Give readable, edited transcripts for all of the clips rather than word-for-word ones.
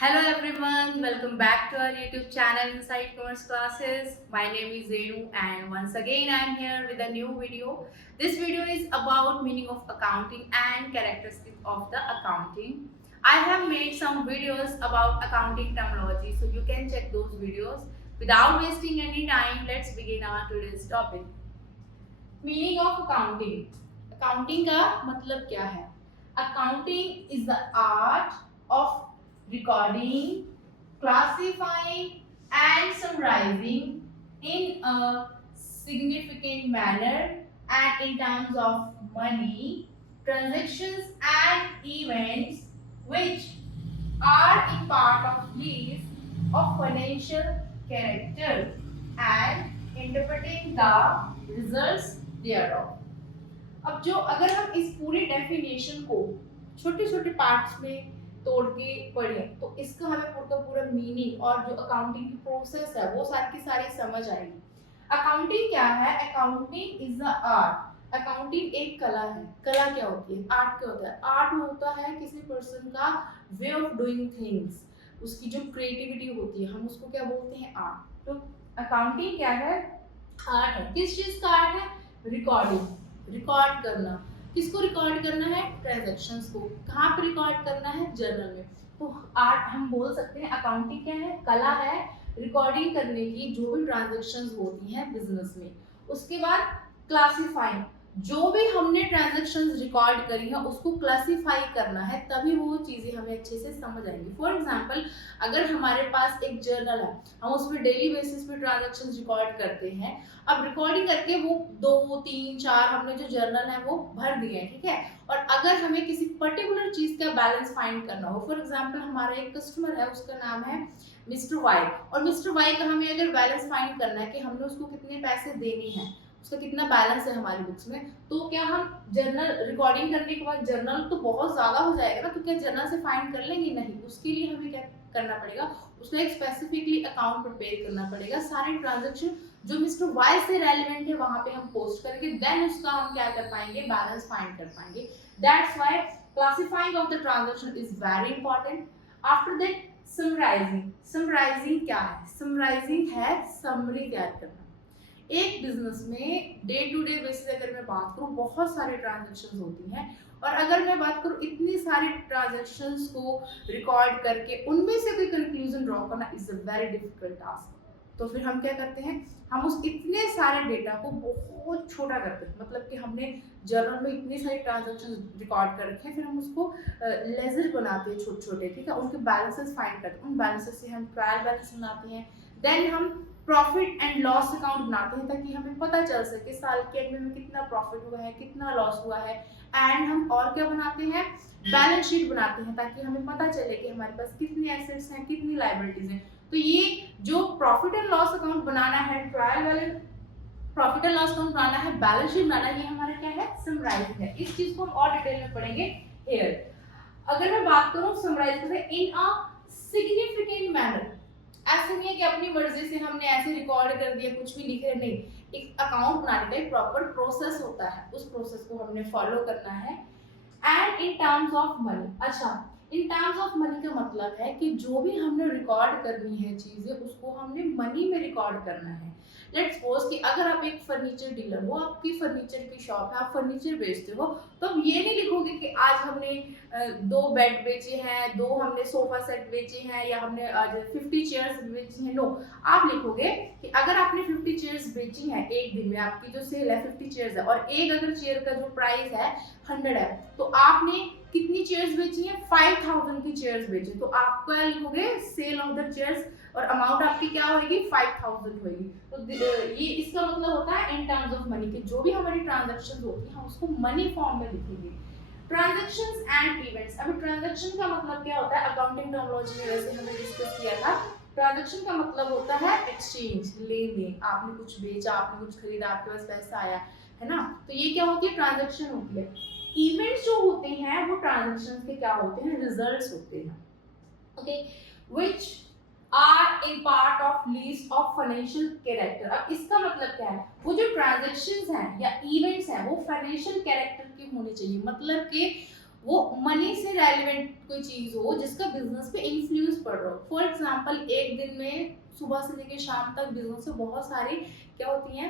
Hello everyone, welcome back to our YouTube channel Inside Commerce Classes. My name is Zenu and once again I am here with a new video. This video is about meaning of accounting and characteristics of the accounting. I have made some videos about accounting terminology, so you can check those videos. Without wasting any time, let's begin our today's topic. Meaning of accounting. Accounting का मतलब क्या है? Accounting is the art of recording, classifying and summarizing in a significant manner and in terms of money, transactions and events which are in part of list of financial character and interpreting the results thereof. अब जो अगर हम इस पूरी definition को छोटे छोटे parts में तोड़ के पढ़ें तो इसका हमें पूरा मीनिंग और जो अकाउंटिंग की प्रोसेस है वो सारी की सारी समझ आएगी। अकाउंटिंग क्या है? Accounting is the art. Accounting एक कला है। कला क्या होती है? आर्ट क्या होता है? आर्ट होता है किसी पर्सन का वे ऑफ डूइंग थिंग्स, उसकी जो क्रिएटिविटी होती है हम उसको क्या बोलते हैं? आर्ट। तो अकाउंटिंग क्या है? आर्ट है। किस चीज का आर्ट है? रिकॉर्डिंग, रिकॉर्ड करना। किसको रिकॉर्ड करना है? ट्रांजैक्शंस को। कहाँ पे रिकॉर्ड करना है? जर्नल में। तो आर्ट हम बोल सकते हैं अकाउंटिंग क्या है? कला है रिकॉर्डिंग करने की जो भी ट्रांजैक्शंस होती हैं बिजनेस में। उसके बाद क्लासिफाइंग, जो भी हमने ट्रांजैक्शंस रिकॉर्ड करी है उसको क्लासिफाई करना है, तभी वो चीजें हमें अच्छे से समझ आएंगी। फॉर एग्जांपल अगर हमारे पास एक जर्नल है, हम उसमें डेली बेसिस पे ट्रांजैक्शंस रिकॉर्ड करते हैं। अब रिकॉर्डिंग करके वो 2, 3, 4 हमने जो जर्नल है वो भर दिए हैं, ठीक है। और अगर हमें किसी पर्टिकुलर चीज का बैलेंस फाइंड करना हो, फॉर एग्जांपल हमारा एक कस्टमर है, उसका नाम है मिस्टर वाई, और मिस्टर वाई का हमें अगर बैलेंस फाइंड करना है कि हमने उसको कितने पैसे देने हैं, उसका कितना बैलेंस है हमारी बुक्स में, तो क्या हम जर्नल रिकॉर्डिंग करने के बाद जर्नल तो बहुत ज्यादा हो जाएगा ना, तो क्या जर्नल से फाइंड कर लेंगे? नहीं। उसके लिए हमें क्या करना पड़ेगा? उसका एक स्पेसिफिकली अकाउंट प्रिपेयर करना पड़ेगा। सारे ट्रांजैक्शन जो मिस्टर वाई से रेलेवेंट है वहां पे हम पोस्ट करेंगे, देन उसका हम क्या कर पाएंगे? बैलेंस फाइंड कर पाएंगे। That's why classifying of the transaction is very important. After that summarising. Summarising क्या है? समराइजिंग है समरी तैयार करना। एक बिजनेस में डे टू डे बेसिस अगर मैं बात करूं बहुत सारे ट्रांजैक्शंस होती हैं, और अगर मैं बात करूं इतनी सारी ट्रांजैक्शंस को रिकॉर्ड करके उनमें से कोई कंक्लूजन ड्रॉ करना is a very difficult task. तो फिर हम क्या करते हैं? हम उस इतने सारे डेटा को बहुत छोटा करते हैं, मतलब कि हमने जर्नल में इतनी सारी ट्रांजैक्शन रिकॉर्ड कर रखे हैं, फिर हम उसको लेजर बनाते हैं छोटे छोटे, ठीक है। उनके बैलेंसेस फाइंड करते हैं, उन बैलेंसेस से हम ट्रायल बैलेंस बनाते हैं, देन हम प्रॉफिट एंड लॉस अकाउंट बनाते हैं ताकि हमें पता चल सके साल के एंड में कितना प्रॉफिट हुआ है, कितना लॉस हुआ है। एंड हम और क्या बनाते हैं? बैलेंस शीट बनाते हैं ताकि हमें पता चले कि हमारे पास कितनी एसेट्स हैं, कितनी लायबिलिटीज हैं। तो ये जो प्रॉफिट एंड लॉस अकाउंट बनाना है, trial balance profit and loss account बनाना है, बैलेंस शीट बनाना है, ये हमारा क्या है? समराइजिंग है। इस चीज को हम और डिटेल में पढ़ेंगे हियर। अगर मैं बात करूं समराइज करते इन अ सिग्निफिकेंट मैनर, ऐसे नहीं है कि अपनी मर्जी से हमने ऐसे रिकॉर्ड कर दिया, कुछ भी लिखे नहीं। एक अकाउंट बनाने का एक प्रॉपर प्रोसेस होता है, उस प्रोसेस को हमने फॉलो करना है। And in terms of money. अच्छा, इन टर्म्स ऑफ मनी का मतलब है कि जो भी हमने रिकॉर्ड करनी है चीजें उसको हमने मनी में रिकॉर्ड करना है। लेट्स सपोज कि अगर आप एक फर्नीचर डीलर हो, आपकी फर्नीचर की शॉप है, आप फर्नीचर बेचते हो, तो आप ये नहीं लिखोगे कि आज हमने 2 बेड बेचे हैं, 2 हमने सोफा सेट बेचे हैं, या हमने आज 50 चेयर्स बेची हैं। नो, आप लिखोगे कि अगर आपने 50 चेयर्स बेची हैं एक दिन में, आपकी जो सेल है 50 चेयर्स है, और एक अगर चेयर का जो प्राइस है 100 है, तो आपने कितनी चेयर्स बेची हैं? 5000 की चेयर्स बेची। तो आपका लिखोगे सेल ऑफ द चेयर्स, और अमाउंट आपकी क्या होगी? 5000 होगी। तो ये इसका मतलब होता है इन टर्म्स ऑफ मनी कि जो भी हमारी ट्रांजैक्शंस होती हैं हम उसको मनी फॉर्म में लिखेंगे। Transactions and events. अभी ट्रांजैक्शन का मतलब क्या होता है? अकाउंटिंग टर्मिनोलॉजी में वैसे हमने डिस्कस किया था। ट्रांजैक्शन का मतलब होता है एक्सचेंज, लेन देन। आपने कुछ बेचा, आपने कुछ खरीदा, आपके पास पैसा आया, है ना। तो ये क्या होती है? ट्रांजैक्शन होती है। इवेंट्स जो होते हैं वो ट्रांजैक्शंस के क्या होते हैं? रिजल्ट्स होते हैं, okay, which are in part of list of financial character. अब इसका मतलब क्या है? वो जो ट्रांजैक्शंस हैं या इवेंट्स हैं वो फाइनेंशियल कैरेक्टर के होने चाहिए, मतलब कि वो मनी से रेलिवेंट कोई चीज हो जिसका बिजनेस पे इन्फ्लुएंस पड़ रहा हो। फॉर एग्जांपल एक दिन में सुबह से लेकर शाम तक बिजनेस में बहुत सारी क्या होती हैं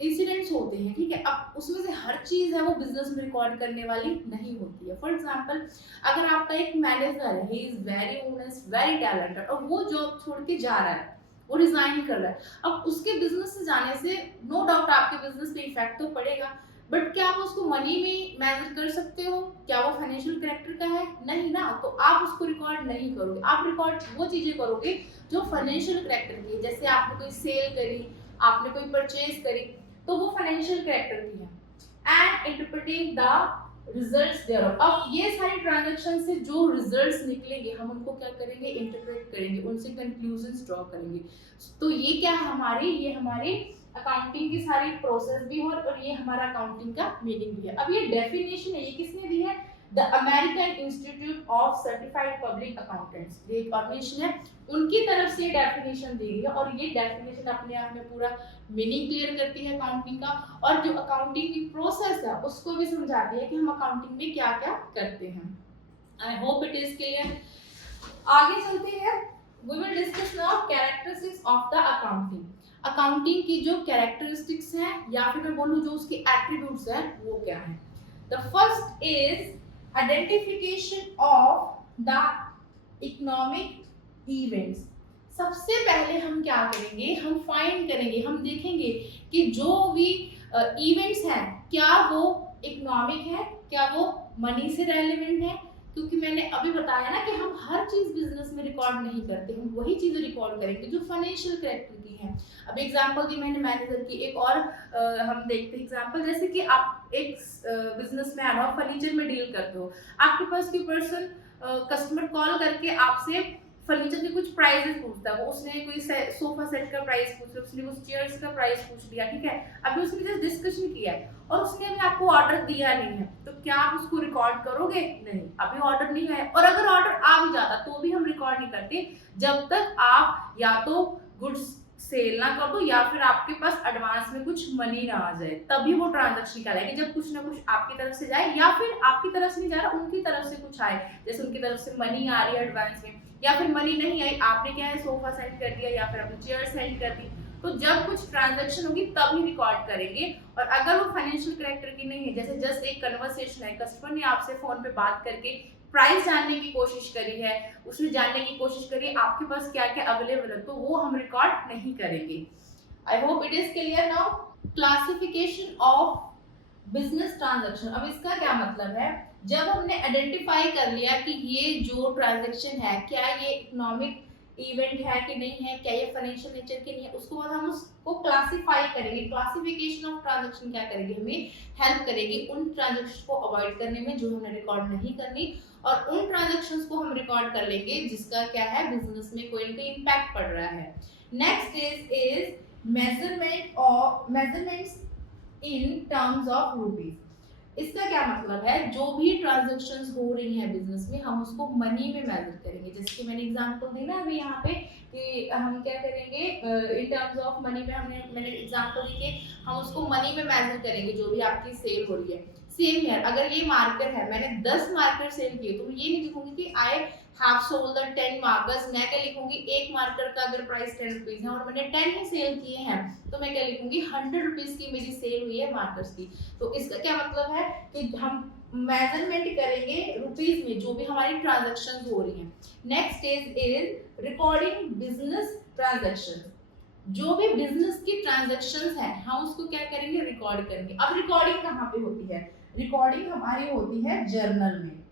इंसिडेंट्स होते हैं, ठीक है। अब उसमें से हर चीज है वो बिजनेस में रिकॉर्ड करने वाली नहीं होती है। फॉर एग्जांपल अगर आपका एक मैनेजर है, he is very honest, very talented, और वो जॉब छोड़ के जा रहा है, वो रिजाइन कर रहा है, अब उसके बिजनेस से जाने से नो डाउट आपके बिजनेस पे इफेक्ट तो पड़ेगा, बट क्या आप उसको मनी में मेजर कर सकते हो? क्या वो फाइनेंशियल कैरेक्टर का है? नहीं ना। तो आप उसको रिकॉर्ड नहीं करोगे, आप रिकॉर्ड वो चीजें करोगे जो फाइनेंशियल कैरेक्टर की है। जैसे आपने कोई सेल करी, आपने कोई परचेज करी, तो वो फाइनेंशियल कैरेक्टर की है। And interpreting the results there. अब ये सारी ट्रांजैक्शन से जो रिजल्ट्स निकलेंगे हम उनको क्या करेंगे? इंटरप्रेट करेंगे, उनसे कंक्लूजन्स ड्रॉ करेंगे। तो ये क्या है हमारी, ये हमारी अकाउंटिंग की सारी प्रोसेस भी हो और ये हमारा अकाउंटिंग का मीनिंग भी है। अब ये डेफिनेशन है, ये किसने दी है? The American institute of certified public accountants, ये एक ऑर्गेनाइजेशन है, उनकी तरफ से डेफिनेशन दी गई है। और ये डेफिनेशन अपने आप में पूरा मीनिंग क्लियर करती है अकाउंटिंग का, और जो अकाउंटिंग की प्रोसेस है उसको भी समझाती है कि हम अकाउंटिंग में क्या क्या करते हैं। I hope it is clear. आगे चलते हैं, we will discuss now characteristics of the accounting. Accounting की जो कैरेक्टरिस्टिक्स हैं या फिर मैं बोलूं जो उसकी एट्रीब्यूट्स हैं वो क्या है। The first is identification of the economic events. सबसे पहले हम क्या करेंगे? हम फाइंड करेंगे, हम देखेंगे कि जो भी इवेंट्स हैं क्या वो इकोनॉमिक है, क्या वो मनी से रेलेवेंट है। क्योंकि मैंने अभी बताया ना कि हम हर चीज बिजनेस में रिकॉर्ड नहीं करते, हम वही चीजें रिकॉर्ड करेंगे जो फाइनेंशियल कैरेक्टर की है। अब एग्जांपल दी मैंने मैनेजर की, एक और हम देखते हैं एग्जांपल। जैसे कि आप एक बिजनेसमैन हो, फर्नीचर में डील करते हो, आपके पास कोई पर्सन कस्टमर कॉल करके आपसे फर्नीचर के कुछ प्राइसेस पूछता है, वो उसने कोई सोफा सेट का प्राइस पूछ लिया, उसने कुछ चेयर्स का प्राइस पूछ लिया, ठीक है। अभी उसने जस्ट डिस्कशन किया है और उसने अभी आपको ऑर्डर दिया नहीं है, तो क्या आप उसको रिकॉर्ड करोगे? नहीं, अभी ऑर्डर नहीं आया। और अगर ऑर्डर आ भी जाता तो भी हम रिकॉर्ड नहीं करते जब तक आप या तो गुड्स सेल ना कर दो या फिर आपके पास एडवांस में कुछ मनी ना आ जाए, तभी वो ट्रांजैक्शन कहलाएगी। जब कुछ ना कुछ आपकी तरफ से जाए या फिर आपकी तरफ से नहीं जा रहा, उनकी तरफ से कुछ आए, जैसे उनकी तरफ से मनी आ रही है एडवांस में, या फिर मनी नहीं आई, आपने क्या है सोफा सेंड कर दिया या फिर अपनी चेयर सेंड कर दी, तो जब कुछ ट्रांजैक्शन होगी तभी रिकॉर्ड करेंगे। और अगर वो फाइनेंशियल कैरेक्टर की नहीं है, जैसे जस्ट एक कन्वर्सेशन है, कस्टमर ने आपसे फोन पे बात करके प्राइस जानने की कोशिश करी है, उसने जानने की कोशिश करी आपके पास क्या क्या अवेलेबल है, तो वो हम रिकॉर्ड नहीं करेंगे। आई hope it is clear now. Classification of business transaction. अब इसका क्या मतलब है? जब हमने आइडेंटिफाई कर लिया कि ये जो ट्रांजैक्शन है क्या ये इकोनॉमिक इवेंट है कि नहीं है, क्या ये फाइनेंशियल नेचर की नहीं है, उसको बाद हम उसको क्लासिफाई करेंगे। क्लासिफिकेशन ऑफ ट्रांजैक्शन क्या करेंगे? हमें हेल्प करेगी उन ट्रांजैक्शन को अवॉइड करने में जो हमने रिकॉर्ड नहीं करनी, और उन ट्रांजैक्शंस को हम रिकॉर्ड कर लेंगे जिसका क्या है बिजनेस में कोई ना कोई इम्पैक्ट पड़ रहा है। Next is measurements in terms of rupees. इसका क्या मतलब है? जो भी ट्रांजैक्शंस हो रही हैं बिजनेस में हम उसको मनी में मेजर करेंगे। जैसे कि मैंने एग्जांपल दी ना अभी यहाँ पे कि हम क्या करेंगे इन टर्म्स ऑफ मनी में, मैंने एग्जांपल दी कि हम उसको मनी में मेजर करेंगे जो भी आपकी सेल हो रही है। सेम है, अगर ये मार्कर है, मैंने 10 मार्कर सेल किए, तो मैं ये नहीं लिखूंगी कि आई हैव सोल्ड 10 मार्कर्स। मैं क्या लिखूंगी? एक मार्कर का अगर प्राइस 10 रुपीज है और मैंने 10 ही सेल किए हैं, तो मैं क्या लिखूंगी? 100 रुपीज की मेरी सेल हुई है मार्कर्स की। तो इसका क्या मतलब है कि हम मेजरमेंट करेंगे रुपीज में जो भी हमारी ट्रांजैक्शंस हो रही हैं। Next is recording business transactions. जो भी बिजनेस की ट्रांजैक्शंस हैं हम उसको क्या करेंगे? रिकॉर्ड करेंगे। अब रिकॉर्डिंग कहाँ पे होती है? रिकॉर्डिंग हमारी होती है जर्नल में।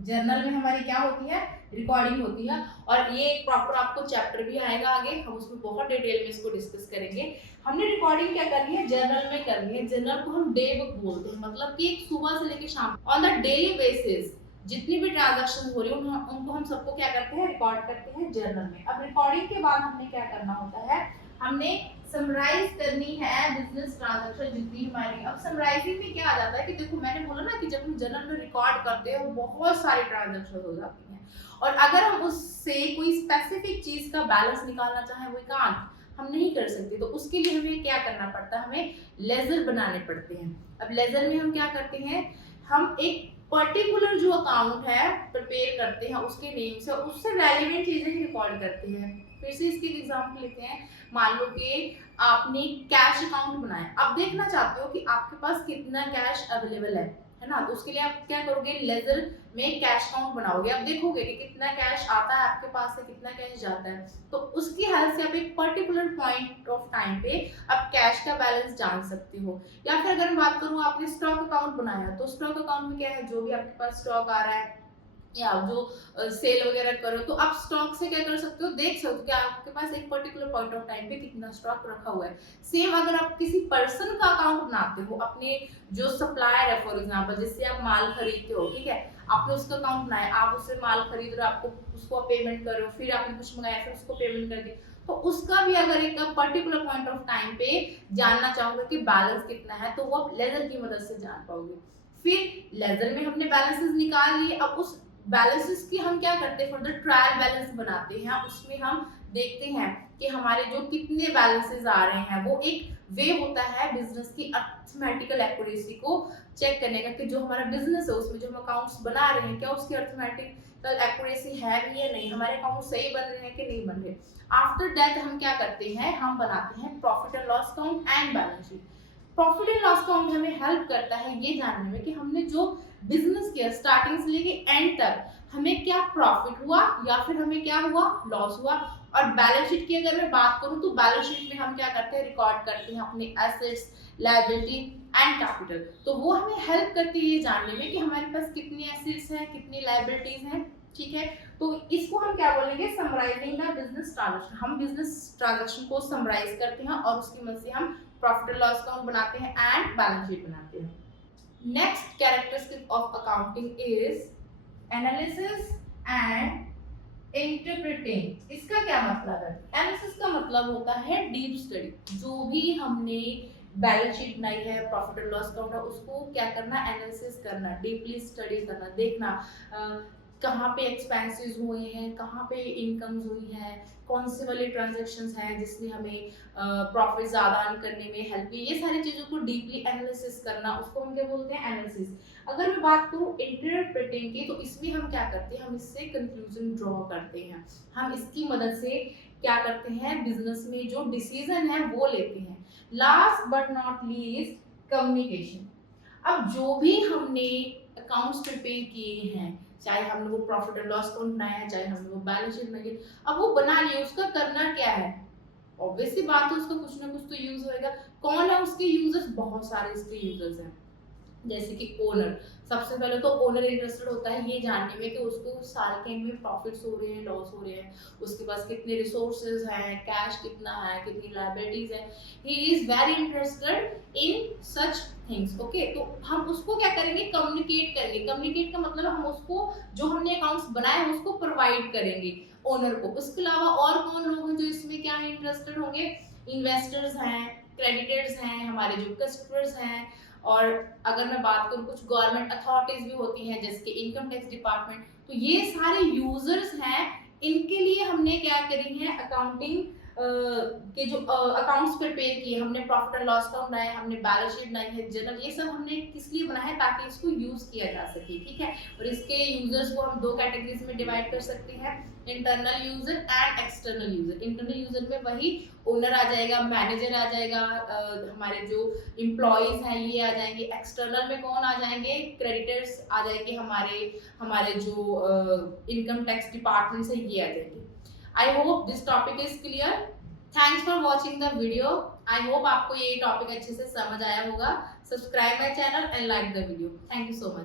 जर्नल में हमारी क्या होती है? रिकॉर्डिंग होती है। और ये प्रॉपर आपको चैप्टर भी आएगा आगे, हम उसमें बहुत डिटेल में इसको डिस्कस करेंगे। हमने रिकॉर्डिंग क्या करनी है? जर्नल में करनी है। जर्नल को हम डे बुक बोलते हैं, मतलब कि सुबह से लेकर शाम ऑन द डेली बेसिस जितनी भी ट्रांजैक्शन हो रही है उनको हम सबको क्या करते हैं? रिकॉर्ड करते हैं जर्नल में। अब रिकॉर्डिंग के बाद हमने क्या करना होता है? हमने समराइज करनी है बिजनेस ट्रांजैक्शन जितनी हमारी। अब समराइजिंग में क्या आ जाता है कि देखो मैंने बोला ना कि जब हम जर्नल में रिकॉर्ड करते हैं बहुत सारी ट्रांजैक्शन हो जाती हैं, और अगर हम उससे कोई स्पेसिफिक चीज का बैलेंस निकालना चाहें वो कांट हम नहीं कर सकते, तो उसके लिए हमें क्या करना पड़ता है? हमें लेजर बनाने पड़ते हैं। अब लेजर में हम क्या करते हैं हम एक पर्टिकुलर जो अकाउंट है प्रिपेयर करते हैं उसके नेम से, उससे रेलिवेंट चीजें ही रिकॉर्ड करते हैं। फिर से इसकी एग्जांपल लेते हैं। मान लो कि आपने कैश अकाउंट बनाया, आप देखना चाहते हो कि आपके पास कितना कैश अवेलेबल है ना। तो उसके लिए आप क्या करोगे, लेजर में कैश अकाउंट बनाओगे। आप देखोगे कि कितना कैश आता है आपके पास से, कितना कैश जाता है। तो उसकी हेल्प से आप एक पर्टिकुलर पॉइंट ऑफ टाइम पे आप कैश का बैलेंस जान सकते हो। या फिर अगर मैं बात करूँ, आपने स्टॉक अकाउंट बनाया, तो स्टॉक अकाउंट में क्या है, जो भी आपके पास स्टॉक आ रहा है या जो सेल वगैरह करो, तो आप स्टॉक से क्या कर सकते हो, देख सकते हो कि आपके पास एक पर्टिकुलर पॉइंट ऑफ टाइम पे कितना स्टॉक रखा हुआ है। सेम अगर आप किसी पर्सन का अकाउंट बनाते हो, अपने जो सप्लायर है फॉर एग्जांपल, जिससे आप माल खरीदते हो, ठीक है, आपने उसका अकाउंट बनाया, आप उससे माल खरीद रहे हो, आपको उसको पेमेंट कर रहे हो, फिर आपने कुछ मंगाया, फिर उसको पेमेंट कर दी, तो उसका भी अगर एक पर्टिकुलर पॉइंट ऑफ टाइम पे जानना चाहोगे कि बैलेंस कितना है, तो वो आप लेजर की मदद से जान पाओगे। फिर लेजर में हमने बैलेंसेस निकाल लिए। अब उस बैलेंसेस की हम क्या करते हैं, फर्दर ट्रायल बैलेंस बनाते हैं। उसमें हम देखते हैं कि हमारे जो कितने बैलेंसेस आ रहे हैं। वो एक वे होता है बिजनेस की अर्थमेटिकल एक्यूरेसी को चेक करने का, कि जो हमारा बिजनेस है उसमें जो हम अकाउंट्स बना रहे हैं, क्या उसकी अर्थमेटिकल एक्यूरेसी है भी या नहीं, हमारे अकाउंट सही बन रहे हैं कि नहीं बन रहे। आफ्टर दैट हम क्या करते हैं, हम बनाते हैं profit and loss account and balance sheet. Profit and loss account हमें हेल्प करता है ये जानने में कि हमने जो बिजनेस किया स्टार्टिंग से लेके एंड तक, हमें क्या प्रॉफिट हुआ या फिर हमें क्या हुआ, लॉस हुआ। और बैलेंस शीट की अगर मैं बात करूं, तो बैलेंस शीट में हम क्या करते हैं, रिकॉर्ड करते हैं अपने एसेट्स, लायबिलिटी एंड कैपिटल। तो वो हमें हेल्प करती है ये जानने में कि हमारे पास कितनी एसेट्स हैं, कितनी लायबिलिटीज हैं, ठीक है। तो इसको हम क्या बोलेंगे, समराइजिंग द बिजनेस ट्रांजैक्शन। हम बिजनेस ट्रांजैक्शन को समराइज करते हैं और उसकी मदद से हम प्रॉफिट एंड लॉस अकाउंट बनाते हैं एंड बैलेंस शीट बनाते हैं। Next characteristic of accounting is analysis and interpreting. इसका क्या मतलब है, एनालिसिस का मतलब होता है डीप स्टडी। जो भी हमने बैलेंस शीट बनाई है, प्रॉफिट एंड लॉस अकाउंट है, उसको क्या करना, एनालिसिस करना, डीपली स्टडी करना, देखना कहाँ पे एक्सपेंसेस हुए हैं, कहाँ पे इनकम्स हुई हैं, कौन से वाले ट्रांजैक्शंस हैं जिसने हमें प्रॉफिट ज़्यादा अर्न करने में हेल्प की। ये सारी चीज़ों को डीपली एनालिसिस करना, उसको हम क्या बोलते हैं, एनालिसिस। अगर मैं बात करूँ इंटरप्रेटिंग की, तो इसमें हम क्या करते हैं, हम इससे कंक्लूजन ड्रॉ करते हैं। हम इसकी मदद से क्या करते हैं, बिजनेस में जो डिसीजन है वो लेते हैं। Last but not least, communication. अब जो भी हमने अकाउंट्स प्रिपेयर किए हैं, चाहे हमने वो प्रॉफिट एंड लॉस अकाउंट बनाया है, चाहे हमने वो बैलेंस शीट बनाई है, अब वो बना लिया, उसका करना क्या है, ऑब्वियस सी बात है उसका कुछ ना कुछ तो यूज होएगा। कौन है उसके यूजर्स, बहुत सारे इसके यूजर्स हैं। जैसे कि ओनर, सबसे पहले तो ओनर इंटरेस्टेड होता है ये जानने में कि उसको साल के एंड में प्रॉफिट्स हो रहे हैं, लॉस हो रहे हैं, उसके पास कितने रिसोर्सेज हैं, कैश कितना है, कितनी लायबिलिटीज है। He is very interested in such things. Okay, तो हम उसको क्या करेंगे, कम्युनिकेट करेंगे। कम्युनिकेट का मतलब हम उसको जो हमने अकाउंट्स बनाए हैं उसको प्रोवाइड करेंगे ओनर को। उसके अलावा और कौन लोग हैं जो इसमें क्या है, इंटरेस्टेड होंगे, इन्वेस्टर्स हैं, क्रेडिटर्स हैं, हमारे जो कस्टमर्स हैं। और अगर मैं बात करूँ, कुछ गवर्नमेंट अथॉरिटीज भी होती हैं जैसे कि इनकम टैक्स डिपार्टमेंट। तो ये सारे यूजर्स हैं, इनके लिए हमने क्या करी है, अकाउंटिंग के जो अकाउंट्स प्रिपेयर किए, हमने प्रॉफिट एंड लॉस अकाउंट बनाया, हमने बैलेंस शीट बनाई है, जर्नल, ये सब हमने किस लिए बनाया है, ताकि इसको यूज किया जा सके, ठीक है। और इसके यूजर्स को हम दो कैटेगरीज में डिवाइड कर सकते हैं, internal user and external user. Internal user में वही ओनर आ जाएगा, मैनेजर आ जाएगा, हमारे जो एम्प्लॉयज हैं ये आ जाएंगे। एक्सटर्नल में कौन आ जाएंगे, क्रेडिटर्स आ जाएंगे, हमारे जो इनकम टैक्स डिपार्टमेंट से ये आ जाएंगे। I hope this topic is clear. Thanks for watching the video. I hope आपको ये टॉपिक अच्छे से समझ आया होगा. Subscribe my channel and like the video. Thank you so much.